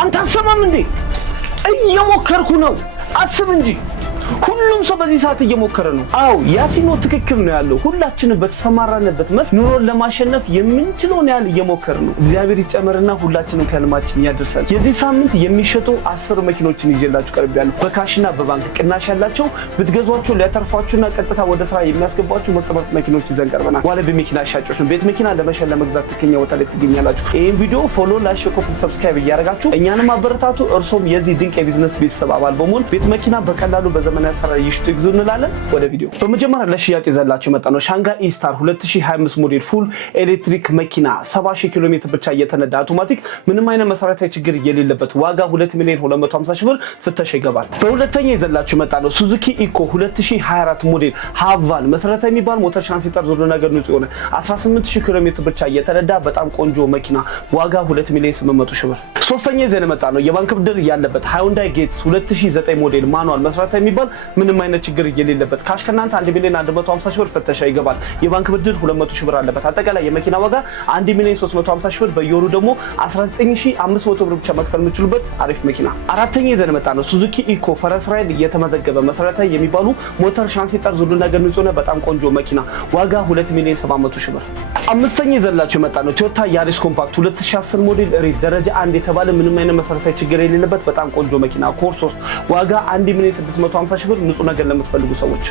አንተ አሰማም እንዴ? እየሞከርኩ ነው። አስብ እንጂ ሁሉም ሰው በዚህ ሰዓት እየሞከረ ነው። አው ያሲኖ ትክክል ነው ያለው። ሁላችንም በተሰማራንበት መስክ ኑሮን ለማሸነፍ የምንችለውን ያህል እየሞከርን ነው። እግዚአብሔር ይጨመርና ሁላችንም ከህልማችን ያደርሰን። የዚህ ሳምንት የሚሸጡ 10 መኪኖችን ይዤላችሁ ቀርቤያለሁ። በካሽና በባንክ ቅናሽ ያላቸው ብትገዟቸው ሊያተርፏችሁና ቀጥታ ወደ ስራ የሚያስገባችሁ ምርጥ መኪኖች ይዘን ቀርበናል። ዋለ በመኪና ሻጮች ነው። ቤት መኪና ለመሸጥ ለመግዛት ትክክለኛ ቦታ ላይ ትገኛላችሁ። ይሄን ቪዲዮ ፎሎ፣ ላይክ፣ ኮፒ፣ ሰብስክራይብ እያደረጋችሁ እኛንም አበረታቱ። እርሶም የዚህ ድንቅ የቢዝነስ ቤተሰብ አባል በመሆን ቤት መኪና በቀላሉ በዘመናዊ ያሰራ ይሽጡ ይግዙ እንላለን። ወደ ቪዲዮ በመጀመሪያ ለሽያጭ ይዘላችሁ መጣ ነው ሻንጋይ ኢስታር 2025 ሞዴል ፉል ኤሌክትሪክ መኪና 70,000 ኪሎ ሜትር ብቻ እየተነዳ አውቶማቲክ ምንም አይነት መሰረታዊ ችግር የሌለበት ዋጋ 2,250,000 ብር ፍተሽ ይገባል። በሁለተኛ ይዘላችሁ መጣ ነው ሱዙኪ ኢኮ 2024 ሞዴል ሃቫን መሰረታዊ የሚባል ሞተር ሻንሲ ጠርዝ ሁሉ ነገር ንጹህ የሆነ 18,000 ኪሎ ሜትር ብቻ እየተነዳ በጣም ቆንጆ መኪና ዋጋ 2,800,000 ብር። ሶስተኛ ይዘን መጣ ነው የባንክ ብድር ያለበት ሃይንዳይ ጌትስ 2009 ሞዴል ማኑዋል መሰረታዊ የሚባል ምንም አይነት ችግር የሌለበት ካሽ ከናንተ 1,150,000 ብር ፍተሻ ይገባል። የባንክ ብድር 200,000 ብር አለበት። አጠቃላይ የመኪና ዋጋ 1,350,000 ብር፣ በየወሩ ደግሞ 19,500 ብር ብቻ መክፈል የምትችሉበት አሪፍ መኪና። አራተኛ ይዘን መጣ ነው ሱዙኪ ኢኮ ፈረስ ራይድ እየተመዘገበ መሰረታዊ የሚባሉ ሞተር ሻንሲ ጠርዝ ሁሉ ነገር ንጹህ ነው በጣም ቆንጆ መኪና ዋጋ 2,700,000 ብር። አምስተኛ ይዘላችሁ መጣ ነው ቶዮታ ያሪስ ኮምፓክት 2010 ሞዴል ሬድ ደረጃ 1 የተባለ ምንም አይነት መሰረታዊ ችግር የሌለበት በጣም ቆንጆ መኪና ኮር 3 ዋጋ 1,650,000 ብር ንጹህ ነገር ለምትፈልጉ ሰዎች።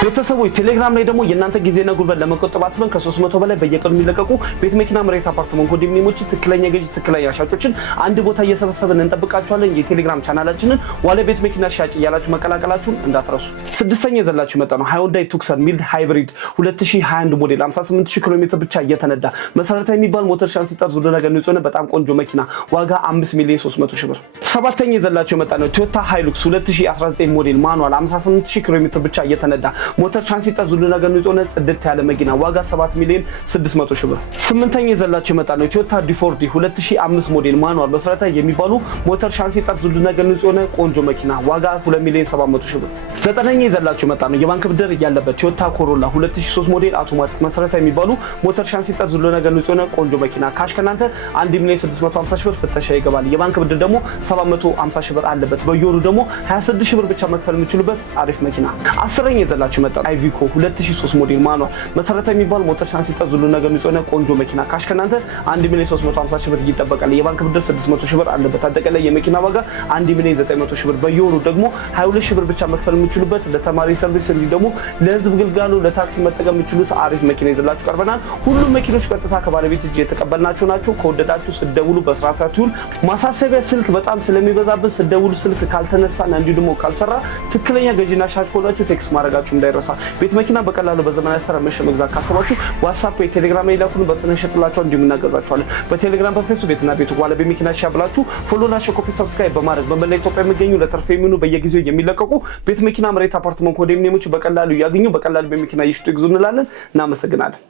ቤተሰቦች ቴሌግራም ላይ ደግሞ የእናንተ ጊዜና ጉልበት ለመቆጠብ አስበን ከ300 በላይ በየቀኑ የሚለቀቁ ቤት መኪና መሬት አፓርትመንት ኮንዶሚኒየሞች ትክክለኛ ገዢ ትክክለኛ ሻጮችን አንድ ቦታ እየሰበሰብን እንጠብቃችኋለን። የቴሌግራም ቻናላችንን ዋለ ቤት መኪና ሻጭ እያላችሁ መቀላቀላችሁን እንዳትረሱ። ስድስተኛ ይዘላችሁ መጣ ነው ሃይንዳይ ቱክሰን ሚልድ ሃይብሪድ 2021 ሞዴል 58,000 ኪሎ ሜትር ብቻ እየተነዳ መሰረታዊ የሚባል ሞተር ሻንሲ ጠርዝ ሁሉ ነገር ንጹህ ነው በጣም ቆንጆ መኪና ዋጋ 5,300,000 ብር። ሰባተኛ ይዘላችሁ መጣ ነው ቶዮታ ሃይሉክስ 2019 ሞዴል ማኑዋል 58,000 ኪሎ ሜትር ብቻ እየተነዳ ሞተር ሻንሲ ጠርዝ ሁሉ ነገር ንጹህ ነው ጽድት ያለ መኪና ዋጋ 7,600,000 ብር። ስምንተኛ ይዘላችሁ መጣ ነው ቶዮታ ዲ4ዲ 2005 ሞዴል ማኑዋል መሰረታዊ የሚባሉ ሞተር ሻንሲ ጠርዝ ሁሉ ነገር ንጹህ ነው ቆንጆ መኪና ዋጋ 2,700,000 ብር። ዘጠነኛ ይዘላችሁ መጣ ነው የባንክ ብድር ያለበት ቶዮታ ኮሮላ 2003 ሞዴል አውቶማቲክ መሰረታዊ የሚባሉ ሞተር ሻንሲ ጠርዝ ሁሉ ነገር ንጹህ ነው ቆንጆ መኪና ካሽ ከናንተ 1,650,000 ብር ፍተሻ ይገባል። የባንክ ብድር ደግሞ 750,000 ብር አለበት። በየወሩ ደግሞ 26,000 ብር ብቻ መክፈል የምትችሉበት አሪፍ መኪና። አስረኛ ይዘላችሁ መጣ አይቪኮ 2003 ሞዴል ማኑዋል መሰረታዊ የሚባል ሞተር ሻንሲ ጠርዝ ሁሉ ነገር ንጹህ ነው ቆንጆ መኪና ካሽ ከናንተ 1,350,000 ብር ይጠበቃል። የባንክ ብድር 600,000 ብር አለበት። አጠቃላይ የመኪና ዋጋ 1,900,000 ብር፣ በየወሩ ደግሞ 22,000 ብር ብቻ መክፈል የምትችሉበት ለተማሪ ሰርቪስ እንዲህ ደግሞ ለህዝብ ግልጋሎት ለታክሲ መጠቀም የምትችሉት አሪፍ መኪና ይዘላችሁ ቀርበናል። ሁሉም መኪኖች ቀጥታ ከባለቤት እጅ የተቀበልናቸው ናቸው። ከወደዳችሁ ስደውሉ በስራሳት ይሁን። ማሳሰቢያ ስልክ በጣም ስለሚበዛበት ስደውሉ ስልክ ካልተነሳና እንዲሁ ደግሞ ካልሰራ ትክክለኛ ገዢና ሻጭ ሆናችሁ ቴክስት ማድረጋችሁ እንዳይረሳ። ቤት መኪና በቀላሉ በዘመናዊ አሰራር መግዛት ካሰባችሁ ዋትስአፕ ወይ ቴሌግራም ላይ ላኩን በፍጥነት ሸጥላችሁ እንዲሁ እናገዛችኋለን። በቴሌግራም በፌስቡክ ቤትና ቤቱ ዋለ በመኪና ሻብላችሁ ፎሎ ላሽ ኮፒ ሰብስክራይብ በማድረግ በመላ ኢትዮጵያ የሚገኙ ለተርፌ የሚሆኑ በየጊዜው የሚለቀቁ ቤት መኪና መሬት አፓርትመንት ኮንዶሚኒየሞች በቀላሉ ያገኙ በቀላሉ በመኪና ይሽጡ ይግዙ እንላለን። እናመሰግናለን።